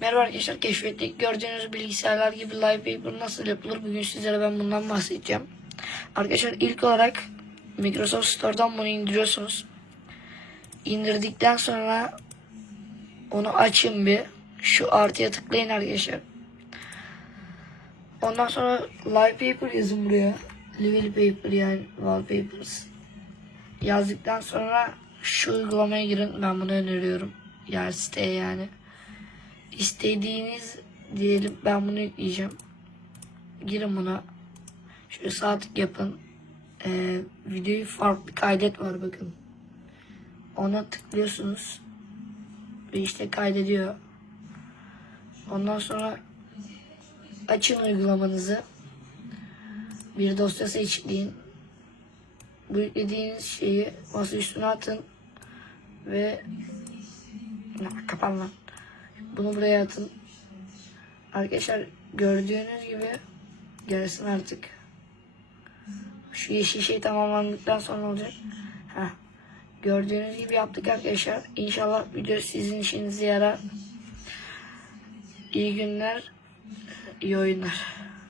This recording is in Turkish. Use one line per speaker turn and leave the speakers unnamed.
Merhaba arkadaşlar keşfettik. Gördüğünüz bilgisayarlar gibi live paper nasıl yapılır? Bugün sizlere ben bundan bahsedeceğim. Arkadaşlar ilk olarak Microsoft Store'dan bunu indiriyorsunuz. İndirdikten sonra onu açın bir. Şu artıya tıklayın arkadaşlar. Ondan sonra live paper yazın buraya. Level paper yani wallpapers. Yazdıktan sonra şu uygulamaya girin. Ben bunu öneriyorum. Yani siteye yani. İstediğiniz diyelim ben bunu yükleyeceğim. Girin buna. Şöyle sağ tık yapın. Ee, videoyu farklı kaydet var bakın. Ona tıklıyorsunuz. Ve işte kaydediyor. Ondan sonra açın uygulamanızı. Bir dosya seçtiğin. Bu yüklediğiniz şeyi masa üstüne atın. Ve kapan. Bunu buraya atın. Arkadaşlar gördüğünüz gibi gelsin artık. Şu yeşil şey tamamlandıktan sonra olacak. Heh. Gördüğünüz gibi yaptık arkadaşlar. İnşallah video sizin işinize yarar. İyi günler, iyi oyunlar.